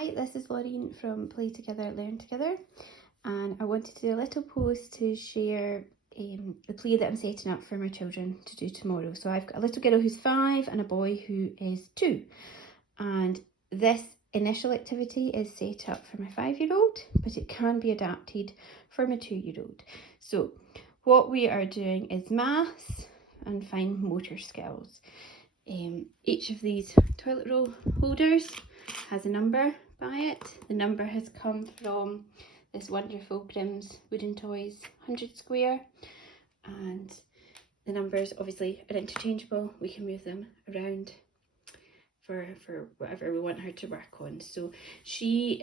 Hi, this is Laureen from Play Together, Learn Together, and I wanted to do a little post to share the play that I'm setting up for my children to do tomorrow. So I've got a little girl who's 5 and a boy who is 2, and this initial activity is set up for my 5-year-old, but it can be adapted for my 2-year-old. So what we are doing is maths and fine motor skills. Each of these toilet roll holders has a number by it. The number has come from this wonderful Grimm's Wooden Toys 100 square, and the numbers obviously are interchangeable. We can move them around for whatever we want her to work on. So she's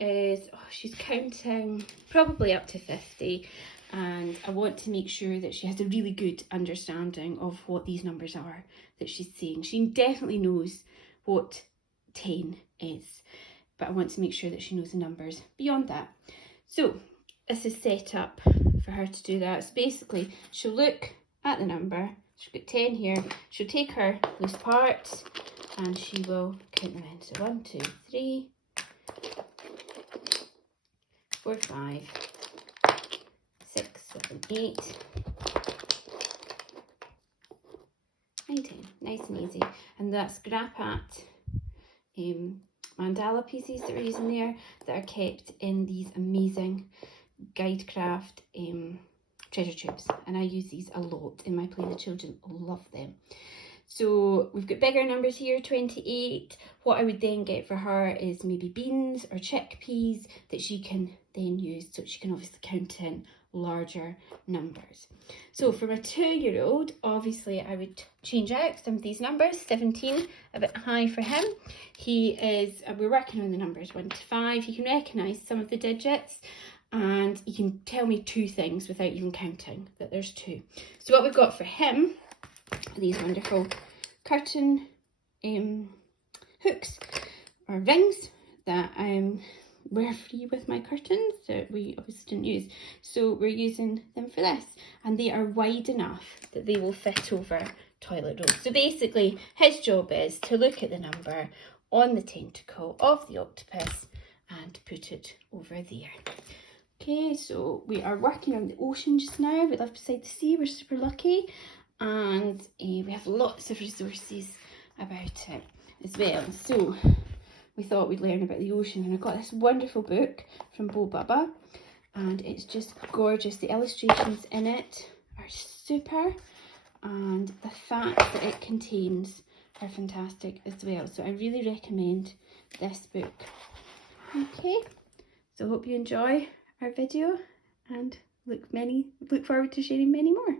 counting probably up to 50, and I want to make sure that she has a really good understanding of what these numbers are that she's saying. She definitely knows what 10 is, but I want to make sure that she knows the numbers beyond that. So this is set up for her to do that. So basically she'll look at the number, she'll get 10 here, she'll take her loose parts and she will count them in. So 1, 2, 3, 4, 5, 6, 7, 8, 9, 10. Nice and easy. And that's scrap-at mandala pieces that we're using there that are kept in these amazing Guidecraft treasure tubes, and I use these a lot in my play. The children love them. So we've got bigger numbers here, 28. What I would then get for her is maybe beans or chickpeas that she can then use, so she can obviously count in larger numbers. So for my 2-year-old, obviously I would change out some of these numbers. 17, a bit high for him. We're working on the numbers 1 to 5. He can recognise some of the digits, and he can tell me 2 things without even counting that there's 2. So what we've got for him are these wonderful curtain hooks or rings that were free with my curtains that we obviously didn't use. So we're using them for this, and they are wide enough that they will fit over toilet rolls. So basically his job is to look at the number on the tentacle of the octopus and put it over there. Okay, so we are working on the ocean just now. We live beside the sea, we're super lucky, and we have lots of resources about it as well. So we thought we'd learn about the ocean, and I got this wonderful book from Bo Bubba, and it's just gorgeous. The illustrations in it are super, and the facts that it contains are fantastic as well. So I really recommend this book. Okay, so hope you enjoy our video, and look forward to sharing many more.